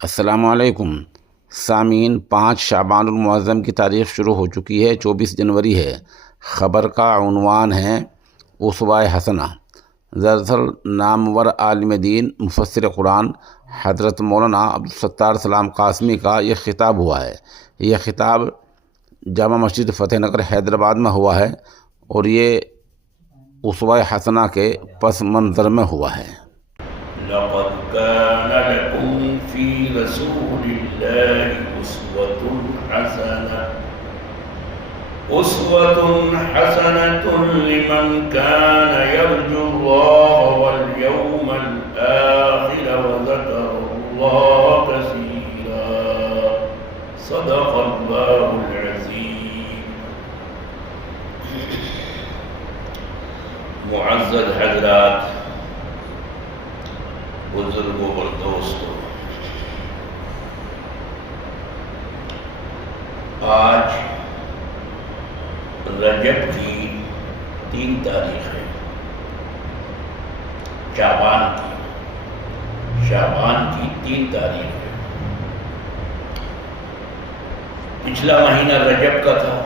السلام علیکم سامعین، 5 شعبان المعظم کی تاریخ شروع ہو چکی ہے۔ 24 جنوری ہے۔ خبر کا عنوان ہے اسوہ حسنہ۔ دراصل نامور عالم دین مفسر قرآن حضرت مولانا عبدالستار سلام قاسمی کا یہ خطاب ہوا ہے۔ یہ خطاب جامع مسجد فتح نگر حیدرآباد میں ہوا ہے اور یہ اسوہ حسنہ کے پس منظر میں ہوا ہے۔ لقد كان لكم في رسول الله أسوة حسنة لمن كان يرجو الله واليوم الآخر وذكر الله كثيرا صدق الله العظيم۔ معزز حضرات، بزرگوں اور دوستوں، آج رجب کی 3 تاریخ ہے، شعبان کی 3 تاریخ ہے۔ پچھلا مہینہ رجب کا تھا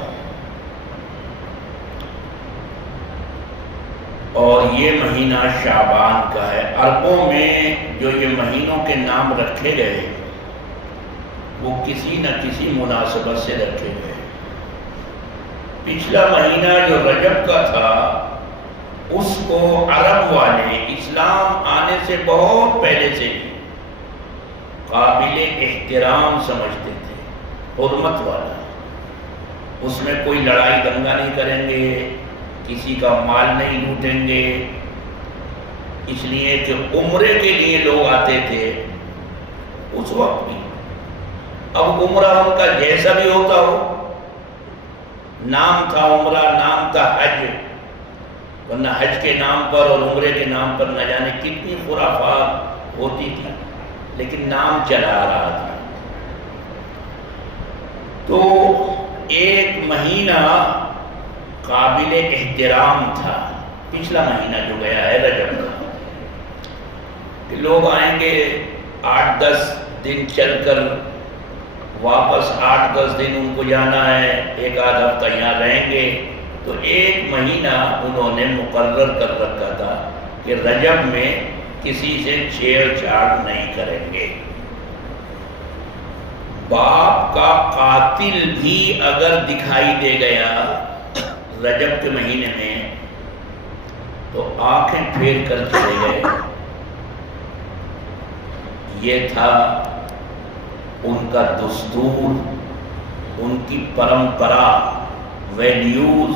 اور یہ مہینہ شعبان کا ہے۔ عربوں میں جو یہ مہینوں کے نام رکھے گئے وہ کسی نہ کسی مناسبت سے رکھے گئے۔ پچھلا مہینہ جو رجب کا تھا اس کو عرب والے اسلام آنے سے بہت پہلے سے ہی قابل احترام سمجھتے تھے، حرمت والا۔ اس میں کوئی لڑائی دنگا نہیں کریں گے، کسی کا مال نہیں لوٹیں گے، اس لیے کہ عمرے کے لیے لوگ آتے تھے اس وقت بھی۔ اب عمرہ ان کا جیسا بھی ہوتا ہو، نام تھا عمرہ، نام تھا حج، ورنہ حج کے نام پر اور عمرے کے نام پر نہ جانے کتنی خرافات ہوتی تھی، لیکن نام چلا آ رہا تھا۔ تو ایک مہینہ قابل احترام تھا پچھلا مہینہ جو گیا ہے رجب کا، کہ لوگ آئیں گے 8-10 دن چل کر واپس 8-10 دن ان کو جانا ہے، 1-8 ہفتہ یہاں رہیں گے، تو ایک مہینہ انہوں نے مقرر کر رکھا تھا کہ رجب میں کسی سے چھیڑ چھاڑ نہیں کریں گے۔ باپ کا قاتل بھی اگر دکھائی دے گیا رجب کے مہینے میں تو آنکھیں پھیر کر چلے گئے۔ یہ تھا ان کا دستور، ان کی پرمپرا، ویلیوز،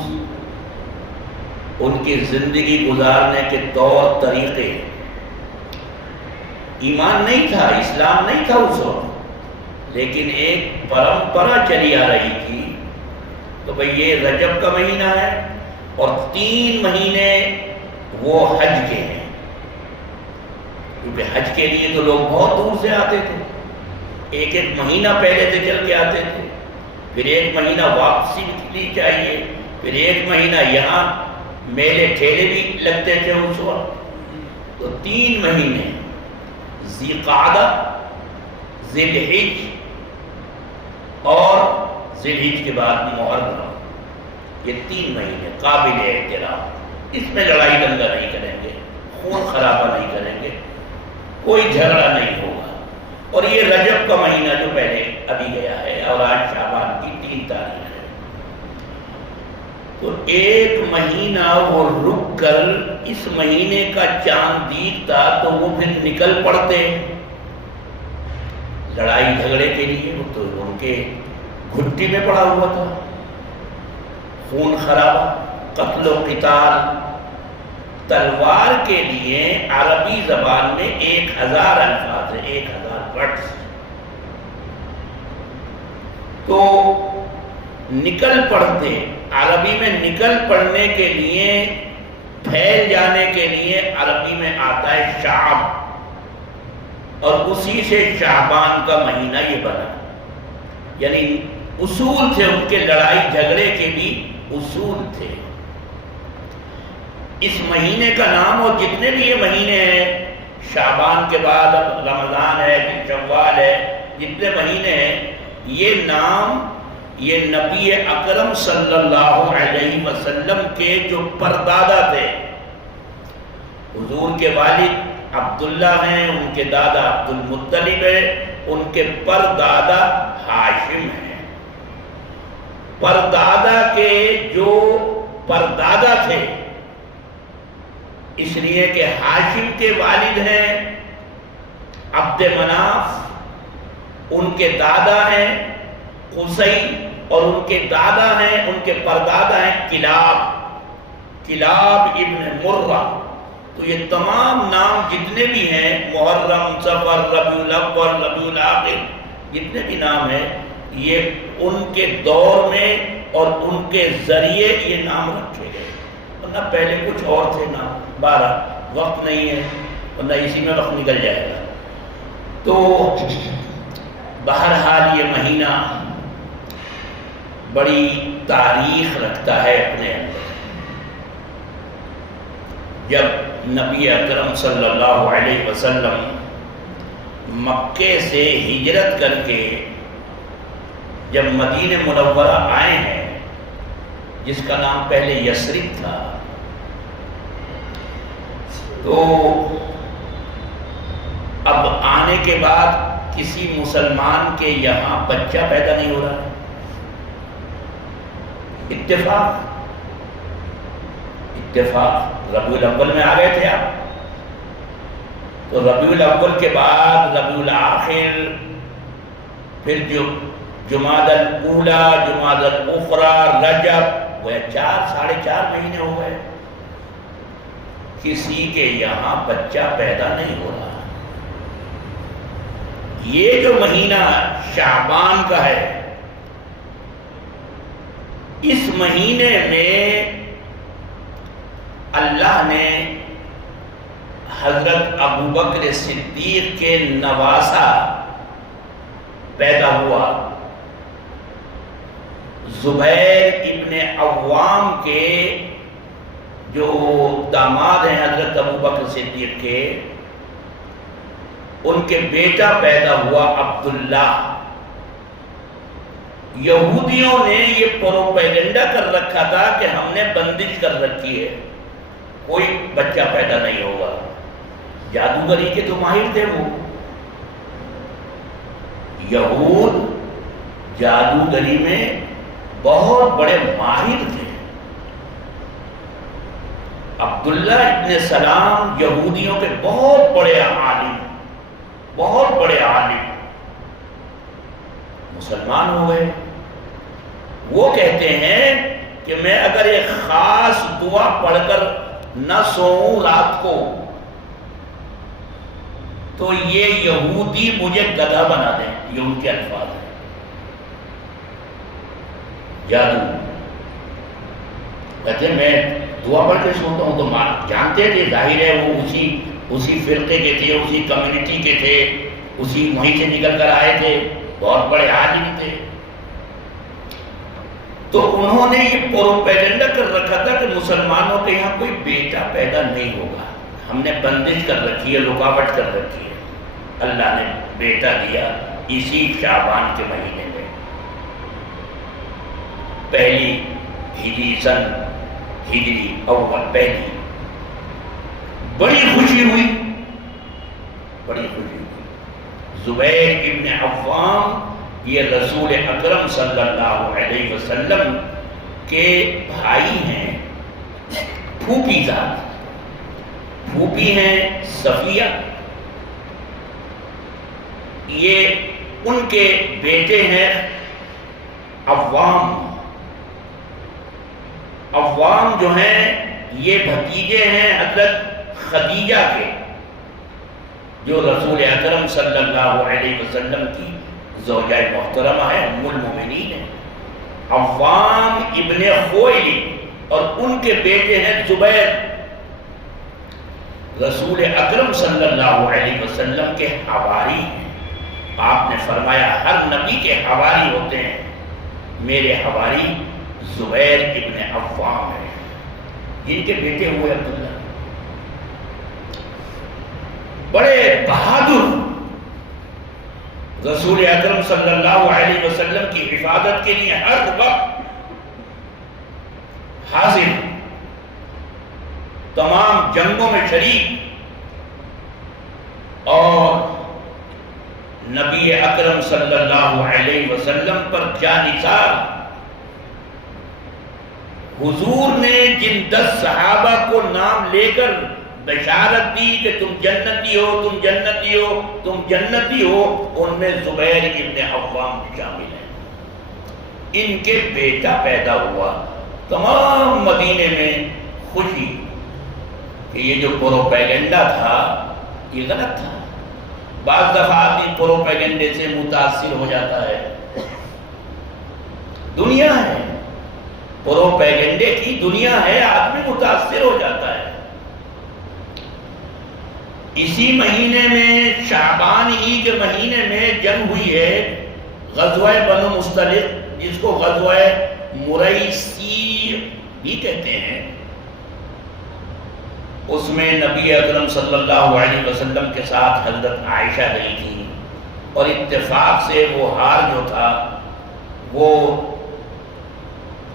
ان کی زندگی گزارنے کے طور طریقے۔ ایمان نہیں تھا، اسلام نہیں تھا اس وقت، لیکن ایک پرمپرا چلی آ رہی تھی۔ تو بھئی یہ رجب کا مہینہ ہے اور 3 مہینے وہ حج کے ہیں، کیونکہ حج کے لیے تو لوگ بہت دور سے آتے تھے، ایک مہینہ پہلے سے چل کے آتے تھے، پھر 1 مہینہ واپسی بھی چاہیے، پھر 1 مہینہ یہاں میلے ٹھیلے بھی لگتے تھے اس وقت۔ تو 3 مہینے ذی قعدہ، ذی الحج اور ذی الحج کے بعد محرم، یہ 3 مہینے قابل احترام۔ اس میں لڑائی دنگا نہیں کریں گے، خون خرابہ نہیں کریں گے، کوئی جھگڑا نہیں ہوگا۔ اور یہ رجب کا مہینہ جو پہلے ابھی گیا ہے اور آج شعبان کی 3 تاریخ ہے، تو ایک مہینہ وہ رک کر اس مہینے کا چاند دیکھتا تو وہ پھر نکل پڑتے لڑائی جھگڑے کے لیے۔ وہ تو ان کے گھٹی میں پڑا ہوا تھا، خون خرابہ، قتل و قتال۔ تلوار کے لیے عربی زبان میں 1000 الفاظ ہیں، 1000 ورڈز۔ تو نکل پڑتے، عربی میں نکل پڑنے کے لیے، پھیل جانے کے لیے عربی میں آتا ہے شعب، اور اسی سے شعبان کا مہینہ یہ بنا۔ یعنی اصول تھے ان کے، لڑائی جھگڑے کے بھی اصول تھے۔ اس مہینے کا نام، اور جتنے بھی یہ مہینے ہیں، شعبان کے بعد رمضان ہے، پھر شوال ہے، جتنے مہینے ہیں، یہ نام یہ نبی اکرم صلی اللہ علیہ وسلم کے جو پردادا تھے، حضور کے والد عبداللہ ہیں، ان کے دادا عبد المطلب ہے، ان کے پردادا ہاشم ہیں۔ پردادا کے جو پردادا تھے، اس لیے کہ ہاشم کے والد ہیں عبد مناف، ان کے دادا ہیں قصی، اور ان کے دادا ہیں، ان کے پردادا ہیں کلاب ابن مرہ۔ تو یہ تمام نام جتنے بھی ہیں، محرم، صفر، ربیع الاول، ربیع الآخر، جتنے بھی نام ہیں، یہ ان کے دور میں اور ان کے ذریعے یہ نام رکھے گئے، ورنہ پہلے کچھ اور تھے نام۔ بارہ وقت نہیں ہے، ورنہ اسی میں وقت نکل جائے گا۔ تو بہرحال یہ مہینہ بڑی تاریخ رکھتا ہے اپنے اندر۔ جب نبی اکرم صلی اللہ علیہ وسلم مکے سے ہجرت کر کے جب مدینہ منورہ آئے ہیں، جس کا نام پہلے یثرب تھا، تو اب آنے کے بعد کسی مسلمان کے یہاں بچہ پیدا نہیں ہو رہا۔ اتفاق ربیع الاول میں آ گئے تھے آپ، تو ربیع الاول کے بعد ربیع الاخر، پھر جو جمادی الاولی، جمادی الاخری، رجب، وہ 4.5 مہینے ہو گئے، کسی کے یہاں بچہ پیدا نہیں ہو رہا۔ یہ جو مہینہ شعبان کا ہے، اس مہینے میں اللہ نے حضرت ابوبکر صدیق کے نواسا پیدا ہوا، زبیر ابن عوام کے جو داماد ہیں حضرت ابوبکر صدیق کے، ان کے بیٹا پیدا ہوا عبداللہ۔ یہودیوں نے یہ پروپیگنڈا کر رکھا تھا کہ ہم نے بندش کر رکھی ہے، کوئی بچہ پیدا نہیں ہوگا۔ جادوگری کے تو ماہر تھے وہ یہود، جادوگری میں بہت بڑے ماہر تھے۔ عبداللہ ابن سلام یہودیوں کے بہت بڑے عالم، بہت بڑے عالم، مسلمان ہو گئے۔ وہ کہتے ہیں کہ میں اگر ایک خاص دعا پڑھ کر نہ سوؤں رات کو، تو یہ یہودی مجھے گدھا بنا دیں، یہ ان کے الفاظ ہیں۔ جادو کہتے ہیں میں دعا پڑھ کے سوتا ہوں، تو جانتے تھے ظاہر ہے وہ اسی فرقے کے تھے، اسی کمیونٹی کے تھے، اسی وہیں سے نکل کر آئے تھے، بہت بڑے عالم تھے۔ تو انہوں نے یہ پروپیگنڈا کر رکھا تھا کہ مسلمانوں کے یہاں کوئی بیٹا پیدا نہیں ہوگا، ہم نے بندش کر رکھی ہے، رکاوٹ کر رکھی ہے۔ اللہ نے بیٹا دیا اسی شعبان کے مہینے میں، پہلی ہجری سن، ہجری اول پہلی۔ بڑی خوشی ہوئی، بڑی خوشی ہوئی۔ زبیر ابن عوام یہ رسول اکرم صلی اللہ علیہ وسلم کے بھائی ہیں، پھوپھی ذات، پھوپھی ہیں صفیہ، یہ ان کے بیٹے ہیں عوام۔ عوام جو ہیں یہ بھتیجے ہیں حضرت خدیجہ کے، جو رسول اکرم صلی اللہ علیہ وسلم کی زوجہ محترمہ ہے، ام المومنین ہے۔ عوام ابن خویلد اور ان کے بیٹے ہیں زبیر، رسول اکرم صلی اللہ علیہ وسلم کے حواری ہیں۔ آپ نے فرمایا ہر نبی کے حواری ہوتے ہیں، میرے حواری زبیر ابن عوام ہے، جن کے بیٹے ہوئے عبداللہ، بڑے بہادر، رسول اکرم صلی اللہ علیہ وسلم کی حفاظت کے لیے ہر وقت حاضر، تمام جنگوں میں شریک، اور نبی اکرم صلی اللہ علیہ وسلم پر جانثار حضور نے جن 10 صحابہ کو نام لے کر بشارت دی کہ تم جنتی ہو، تم جنتی ہو، تم جنتی ہو، ان میں زبیر ابن عوام شامل ہیں۔ ان کے بیٹا پیدا ہوا، تمام مدینے میں خوشی کہ یہ جو پروپیگنڈا تھا یہ غلط تھا۔ بعض دفعہ آدمی پروپیگنڈے سے متاثر ہو جاتا ہے، دنیا ہے، پروپیگنڈے کی دنیا ہے، آدمی متاثر ہو جاتا ہے۔ اسی مہینے میں شعبان ہی کے مہینے میں جنگ ہوئی ہے، غزوہ بنو مصطلق، جس کو غزوہ مریسی بھی کہتے ہیں۔ اس میں نبی اکرم صلی اللہ علیہ وسلم کے ساتھ حضرت عائشہ گئی تھی، اور اتفاق سے وہ ہار جو تھا، وہ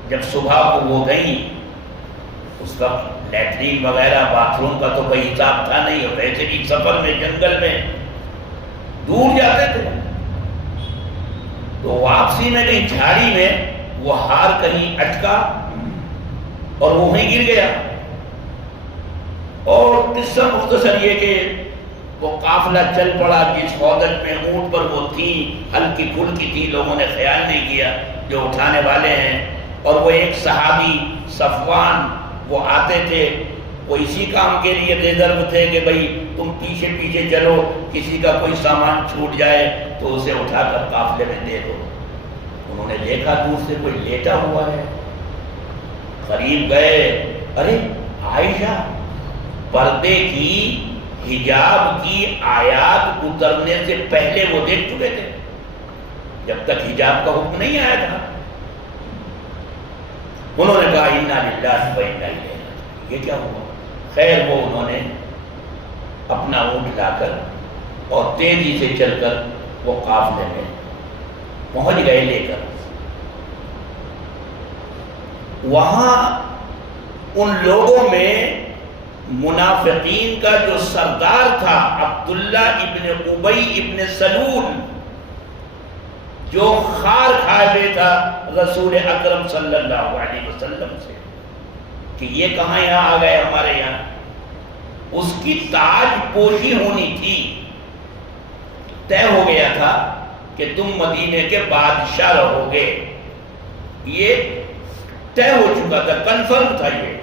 جب صبح کو وہ گئیں، اس وقت لیٹرین وغیرہ باتھ روم کا تو کوئی حساب تھا نہیں، اور ویسے بھی سفر میں جنگل میں دور جاتے تھے، تو واپسی میں کہیں جھاڑی میں وہ ہار کہیں اٹکا اور وہ وہیں گر گیا۔ اور قصہ مختصر یہ کہ وہ قافلہ چل پڑا، جس فوجت میں اونٹ پر وہ تھی ہلکی پھلکی تھی، لوگوں نے خیال نہیں کیا جو اٹھانے والے ہیں، اور وہ ایک صحابی صفوان وہ آتے تھے، وہ اسی کام کے لیے ریزرو تھے کہ بھئی تم پیچھے پیچھے چلو، کسی کا کوئی سامان چھوٹ جائے تو اسے اٹھا کر قافلے میں دے دو۔ انہوں نے دیکھا دور سے کوئی لیٹا ہوا ہے، قریب گئے، ارے عائشہ، پردے کی حجاب کی آیات اترنے سے پہلے وہ دیکھ چکے تھے، جب تک حجاب کا حکم نہیں آیا تھا۔ انہوں نے کہا انا للہ و انا الیہ راجعون، یہ کیا ہوا؟ خیر وہ انہوں نے اپنا اونٹ لا کر اور تیزی سے چل کر وہ قافلے میں پہنچ گئے لے کر۔ وہاں ان لوگوں میں منافقین کا جو سردار تھا عبداللہ ابن ابی ابن سلول، جو خار کھائے تھا رسول اکرم صلی اللہ علیہ وسلم سے کہ یہ کہاں یہاں آ گئے ہمارے یہاں، اس کی تاج پوشی ہونی تھی، طے ہو گیا تھا کہ تم مدینے کے بادشاہ رہو گے، یہ طے ہو چکا تھا، کنفرم تھا یہ۔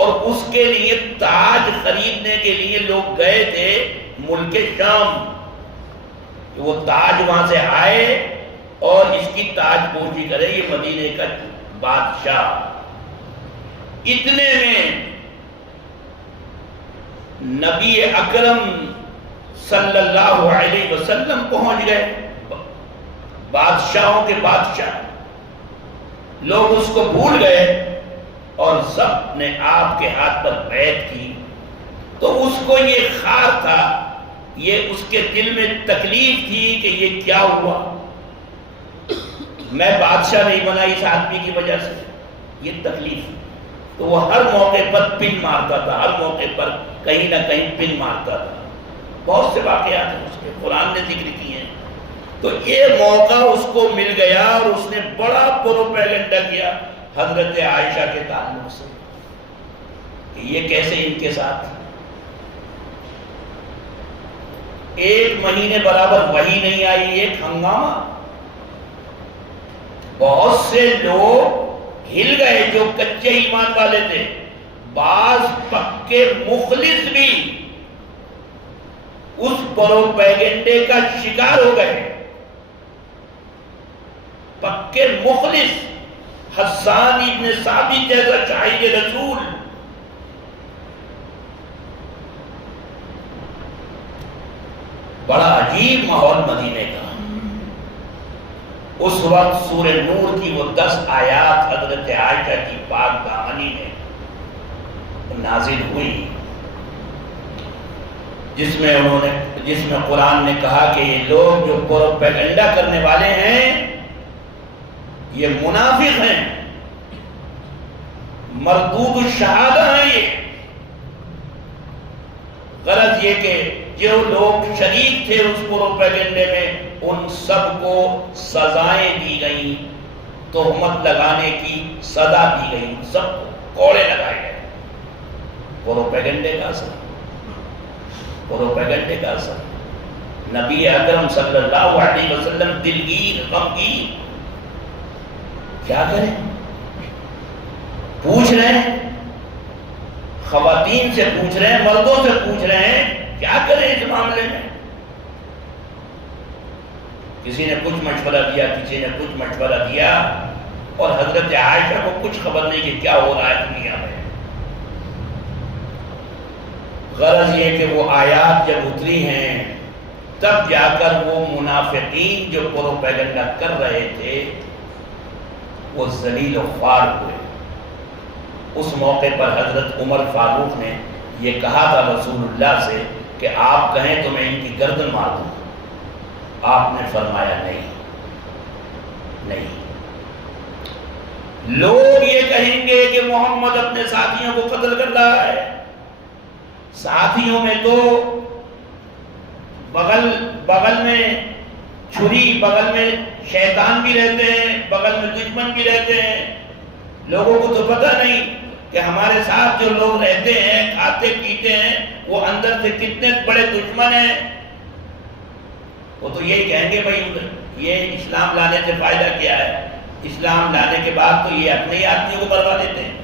اور اس کے لیے تاج خریدنے کے لیے لوگ گئے تھے ملک شام، کہ وہ تاج وہاں سے آئے اور اس کی تاج پوشی کرے، یہ مدینے کا بادشاہ۔ اتنے میں نبی اکرم صلی اللہ علیہ وسلم پہنچ گئے، بادشاہوں کے بادشاہ۔ لوگ اس کو بھول گئے اور سب نے آپ کے ہاتھ پر بیعت کی، تو اس کو یہ خار تھا، یہ اس کے دل میں تکلیف تھی کہ یہ کیا ہوا، میں بادشاہ نہیں بنا اس آدمی کی وجہ سے، یہ تکلیف۔ تو وہ ہر موقع پر پن مارتا تھا، ہر موقع پر کہیں نہ کہیں پن مارتا تھا۔ بہت سے واقعات ہیں اس کے، قرآن نے ذکر کیے ہیں۔ تو یہ موقع اس کو مل گیا اور اس نے بڑا پروپیگنڈا کیا حضرت عائشہ کے تعلق سے کہ یہ کیسے ان کے ساتھ، ایک مہینے برابر وحی نہیں آئی، ایک ہنگامہ، بہت سے لوگ ہل گئے جو کچے ایمان والے تھے، بعض پکے مخلص بھی اس پروپیگنڈے کا شکار ہو گئے۔ پکے مخلص، حسان ابن ثابت جیسا شاہد رسول، بڑا عجیب ماحول مدینے کا۔ اس وقت سورہ نور کی وہ 10 آیات حضرت عائشہ کی پاک دامنی میں نازل ہوئی، جس میں قرآن نے کہا کہ یہ لوگ جو پروپیگنڈا کرنے والے ہیں یہ منافق ہیں، مردود الشہادہ ہیں. یہ غرض یہ کہ جو لوگ شریک تھے اس پروپیگنڈے میں ان سب کو سزائیں دی گئیں، تہمت لگانے کی سزا دی گئی، ان سب کو کوڑے لگائے گئے. پروپیگنڈے کا اثر، پروپیگنڈے کا اثر. نبی اکرم صلی اللہ علیہ وسلم دلگیر، غمگیر، کیا کریں؟ پوچھ رہے ہیں، خواتین سے پوچھ رہے ہیں، مردوں سے پوچھ رہے ہیں کیا کریں اس معاملے میں. کسی نے کچھ مشورہ دیا، کسی نے کچھ مشورہ دیا، اور حضرت عائشہ کو کچھ خبر نہیں کہ کیا ہو رہا ہے دنیا میں. غرض یہ کہ وہ آیات جب اتری ہیں تب جا کر وہ منافقین جو پروپیگنڈا کر رہے تھے وہ ذلیل و خوار ہوئے. اس موقع پر حضرت عمر فاروق نے یہ کہا تھا رسول اللہ سے کہ آپ کہیں تو میں ان کی گردن مار دوں. آپ نے فرمایا نہیں. لوگ یہ کہیں گے کہ محمد اپنے ساتھیوں کو قتل کر رہا ہے. ساتھیوں میں تو بغل میں چھری، بغل میں شیطان بھی رہتے ہیں، بغل میں دشمن بھی رہتے ہیں. لوگوں کو تو پتہ نہیں کہ ہمارے ساتھ جو لوگ رہتے ہیں، کھاتے پیتے ہیں، وہ اندر سے کتنے بڑے دشمن ہیں. وہ تو یہی کہیں گے بھائی یہ اسلام لانے سے فائدہ کیا ہے؟ اسلام لانے کے بعد تو یہ اپنے ہی آدمیوں کو مروا دیتے ہیں.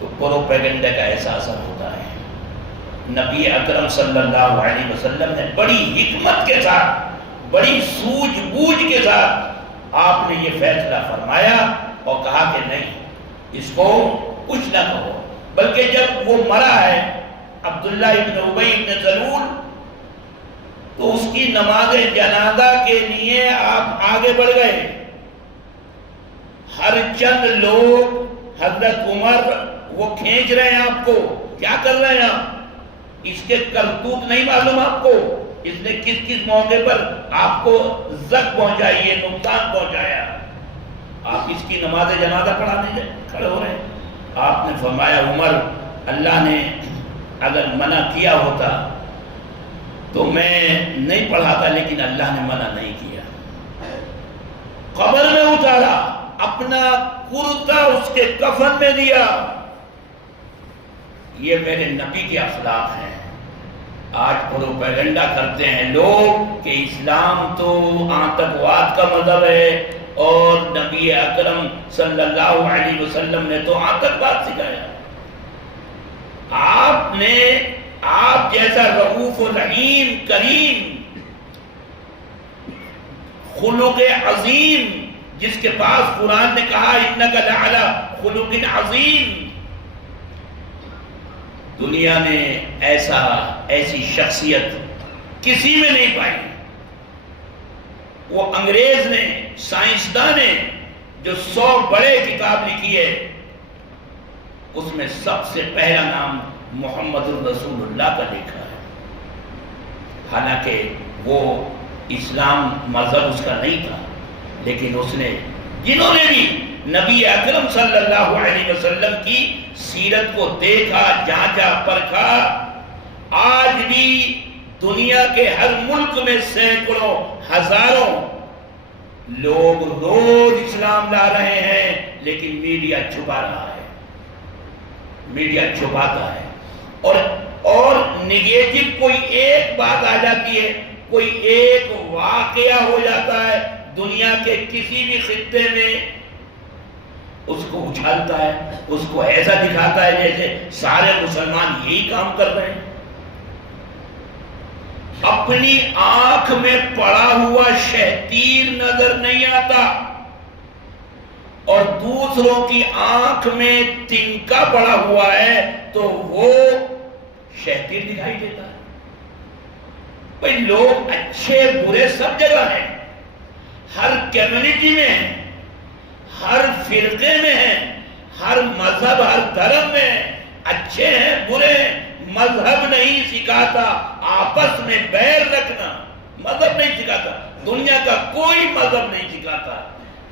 تو پروپیگنڈا کا ایسا اثر ہوتا ہے. نبی اکرم صلی اللہ علیہ وسلم نے بڑی حکمت کے ساتھ، بڑی سوجھ بوجھ کے ساتھ آپ نے یہ فیصلہ فرمایا اور کہا کہ نہیں، اس کو کچھ نہ کہو. بلکہ جب وہ مرا ہے عبداللہ ابن ابی ابن سلول، تو اس کی نماز جنازہ کے لیے آپ آگے بڑھ گئے. ہر چند لوگ، حضرت عمر وہ کھینچ رہے ہیں آپ کو، کیا کر رہے ہیں آپ؟ اس کے کرتوت نہیں معلوم آپ کو، اس نے کس کس موقع پر آپ کو زخم پہنچائی ہے، نقصان پہنچایا. آپ اس کی نماز جنازہ پڑھانے کھڑے ہو رہے ہیں. آپ نے فرمایا عمر، اللہ نے اگر منع کیا ہوتا تو میں نہیں پڑھاتا، لیکن اللہ نے منع نہیں کیا. قبر میں اتارا، اپنا کرتا اس کے کفن میں دیا. یہ میرے نبی کے اخلاق ہیں. آج پروپیگنڈا کرتے ہیں لوگ کہ اسلام تو آتنکواد کا مذہب ہے اور نبی اکرم صلی اللہ علیہ وسلم نے تو آتنکواد سکھایا. آپ جیسا رؤوف و رحیم، کریم، خلق عظیم، جس کے پاس قرآن نے کہا انک لعلی خلق عظیم، دنیا نے ایسی شخصیت کسی میں نہیں پائی. وہ انگریز نے، سائنسدان نے جو 100 بڑے کتاب لکھی ہے، اس میں سب سے پہلا نام محمد الرسول اللہ کا لکھا ہے. حالانکہ وہ اسلام مذہب اس کا نہیں تھا، لیکن اس نے، جنہوں نے بھی نبی اکرم صلی اللہ علیہ وسلم کی سیرت کو دیکھا، جانچا، پرکھا، آج بھی دنیا کے ہر ملک میں سینکڑوں، ہزاروں لوگ روز اسلام لا رہے ہیں، لیکن میڈیا چھپا رہا ہے. میڈیا چھپاتا ہے. اور نگیٹو کوئی ایک بات آ جاتی ہے، کوئی ایک واقعہ ہو جاتا ہے دنیا کے کسی بھی خطے میں، اس کو اچھالتا ہے، اس کو ایسا دکھاتا ہے جیسے سارے مسلمان یہی کام کر رہے ہیں. اپنی آنکھ میں پڑا ہوا شہتیر نظر نہیں آتا، اور دوسروں کی آنکھ میں تنکا پڑا ہوا ہے تو وہ شہتیر دکھائی دیتا ہے. بھئی لوگ اچھے برے سب جگہ ہیں، ہر کمیونٹی میں ہیں، ہر فرقے میں ہیں، ہر مذہب، ہر دھرم میں ہیں، اچھے ہیں، برے ہیں، مذہب نہیں سکھاتا آپس میں بیر رکھنا، مذہب نہیں سکھاتا، دنیا کا کوئی مذہب نہیں سکھاتا،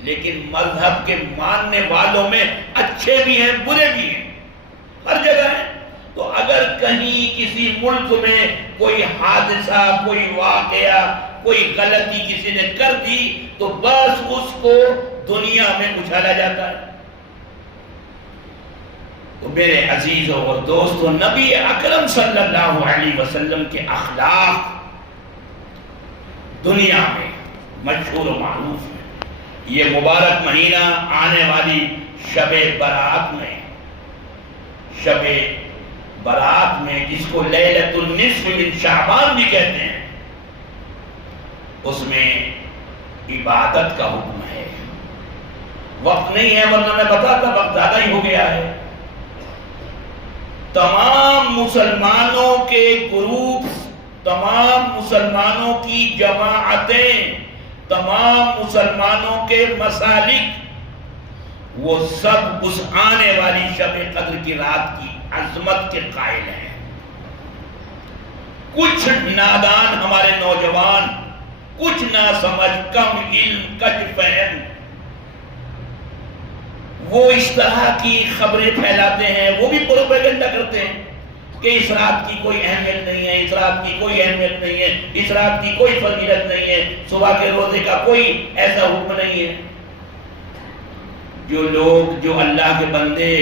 لیکن مذہب کے ماننے والوں میں اچھے بھی ہیں برے بھی ہیں، ہر جگہ ہیں۔ تو اگر کہیں کسی ملک میں کوئی حادثہ، کوئی واقعہ، کوئی غلطی کسی نے کر دی تو بس اس کو دنیا میں اچھالا جاتا ہے۔ تو میرے عزیزوں اور دوستوں، نبی اکرم صلی اللہ علیہ وسلم کے اخلاق دنیا میں مشہور و معروف ہے۔ یہ مبارک مہینہ آنے والی شب برات میں، شب برات میں جس کو لیلۃ النصف من شعبان بھی کہتے ہیں، اس میں عبادت کا حکم ہے۔ وقت نہیں ہے ورنہ میں بتاتا، وقت زیادہ ہی ہو گیا ہے۔ تمام مسلمانوں کے گروپس، تمام مسلمانوں کی جماعتیں، تمام مسلمانوں کے مسالک، وہ سب اس آنے والی شب قدر کی رات کی عظمت کے قائل ہیں۔ کچھ نادان ہمارے نوجوان، کچھ نہ سمجھ، کم علم، کج فہم، وہ اس طرح کی خبریں پھیلاتے ہیں، وہ بھی پروپیگنڈا کرتے ہیں کہ اس رات کی کوئی اہمیت نہیں ہے، اس رات کی کوئی اہمیت نہیں ہے، اس رات کی کوئی فضیلت نہیں ہے، صبح کے روزے کا کوئی ایسا حکم نہیں ہے۔ جو لوگ، جو اللہ کے بندے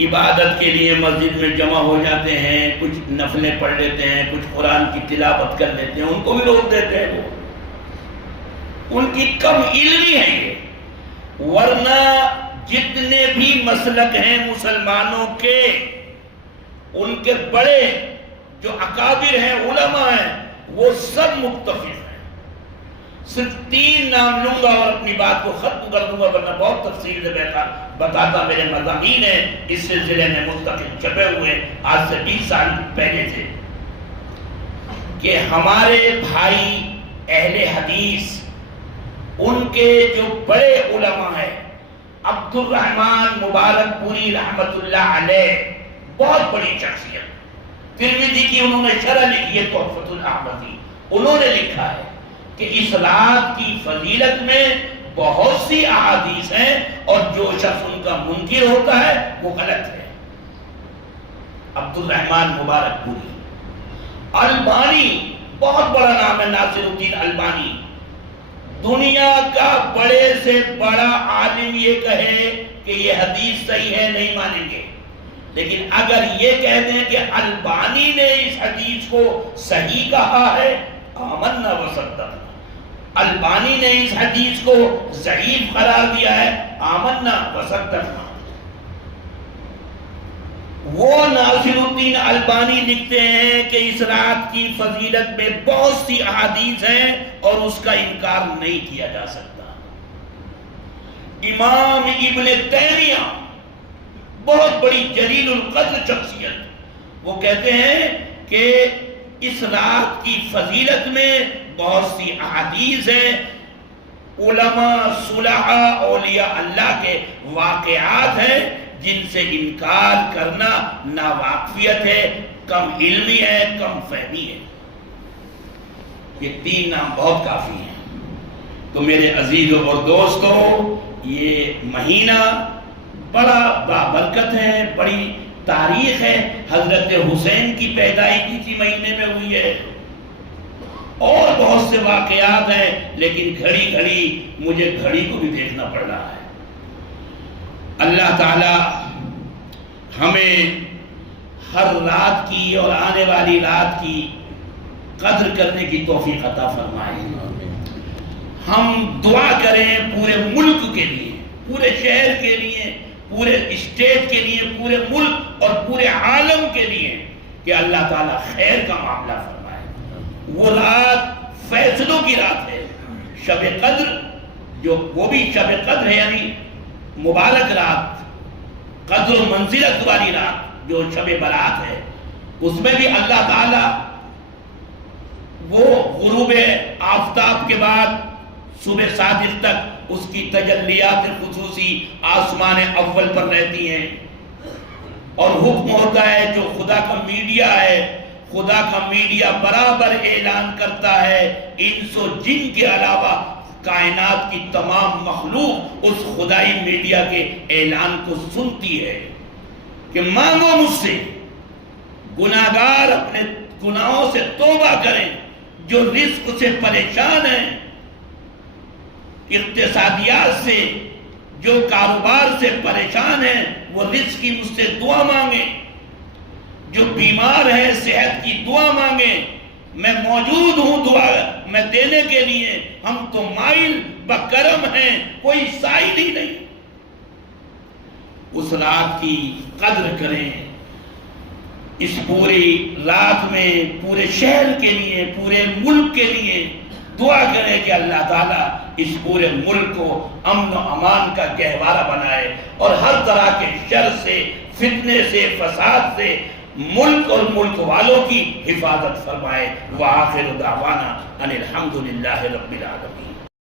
عبادت کے لیے مسجد میں جمع ہو جاتے ہیں، کچھ نفلیں پڑھ لیتے ہیں، کچھ قرآن کی تلاوت کر لیتے ہیں، ان کو بھی روک دیتے ہیں، وہ ان کی کم علمی ہے یہ۔ ورنہ جتنے بھی مسلک ہیں مسلمانوں کے، ان کے بڑے جو اکابر ہیں، علماء ہیں، وہ سب متفق ہیں۔ صرف 3 نام لوں گا اور اپنی بات کو ختم کر دوں گا، ورنہ بہت تفصیل سے بتاتا، میرے مضامین ہیں اس سلسلے میں مستقل چھپے ہوئے آج سے 20 سال پہلے سے، کہ ہمارے بھائی اہل حدیث، ان کے جو بڑے علماء ہیں، عبد الرحمن مبارک پوری رحمت اللہ علیہ، بہت بڑی شخصیت، ترمذی کی انہوں نے شرح لکھی ہے تحفۃ الاحمدی، انہوں نے لکھا ہے کہ اس رات کی فضیلت میں بہت سی احادیث ہیں اور جو شخص ان کا منکر ہوتا ہے وہ غلط ہے۔ عبد الرحمن مبارک پوری۔ البانی، بہت بڑا نام ہے، ناصر الدین البانی، دنیا کا بڑے سے بڑا عالم یہ کہے کہ یہ حدیث صحیح ہے نہیں مانیں گے، لیکن اگر یہ کہہ دیں کہ البانی نے اس حدیث کو صحیح کہا ہے، آمنا وصدقنا، البانی نے اس حدیث کو ضعیف قرار دیا ہے، آمنا وصدقنا۔ وہ ناصر الدین البانی لکھتے ہیں کہ اس رات کی فضیلت میں بہت سی احادیث ہیں اور اس کا انکار نہیں کیا جا سکتا۔ امام ابن تیمیہ، بہت بڑی جلیل القدر شخصیت، وہ کہتے ہیں کہ اس رات کی فضیلت میں بہت سی احادیث ہیں، علماء، صلحاء، اولیاء اللہ کے واقعات ہیں جن سے انکار کرنا ناواقفیت ہے، کم علمی ہے، کم فہمی ہے۔ یہ 3 نام بہت کافی ہیں۔ تو میرے عزیزوں اور دوستوں، یہ مہینہ بڑا بابرکت ہے، بڑی تاریخ ہے۔ حضرت حسین کی پیدائش اسی مہینے میں ہوئی ہے، اور بہت سے واقعات ہیں، لیکن گھڑی گھڑی مجھے گھڑی کو بھی دیکھنا پڑ رہا ہے۔ اللہ تعالی ہمیں ہر رات کی اور آنے والی رات کی قدر کرنے کی توفیق عطا فرمائے۔ ہم دعا کریں پورے ملک کے لیے، پورے شہر کے لیے، پورے اسٹیٹ کے لیے، پورے ملک اور پورے عالم کے لیے کہ اللہ تعالیٰ خیر کا معاملہ فرمائے۔ وہ رات فیصلوں کی رات ہے، شب قدر، جو وہ بھی شب قدر ہے، یعنی مبارک رات، قدر و منزلت والی رات جو شب برات ہے، اس میں بھی اللہ تعالیٰ وہ غروب آفتاب کے بعد صبح صادق تک اس کی تجلیات خصوصی آسمان اول پر رہتی ہیں۔ اور حکم ہوتا ہے جو خدا کا میڈیا ہے، خدا کا میڈیا برابر اعلان کرتا ہے، انس و جن کے علاوہ کائنات کی تمام مخلوق اس خدائی میڈیا کے اعلان کو سنتی ہے کہ مانگو مجھ سے، گناہگار اپنے گناہوں سے توبہ کریں، جو رزق سے پریشان ہیں، اقتصادیات سے، جو کاروبار سے پریشان ہیں، وہ رزق کی مجھ سے دعا مانگیں، جو بیمار ہیں صحت کی دعا مانگیں، میں موجود ہوں دعا میں دینے کے لیے، ہم تو مائل بکرم ہیں، کوئی سائل ہی نہیں۔ اس رات کی قدر کریں، اس پوری رات میں پورے شہر کے لیے، پورے ملک کے لیے دعا کریں کہ اللہ تعالیٰ اس پورے ملک کو امن و امان کا گہوارہ بنائے اور ہر طرح کے شر سے، فتنے سے، فساد سے ملک اور ملک والوں کی حفاظت فرمائے۔ وآخر دعوانا ان الحمدللہ رب العالمین۔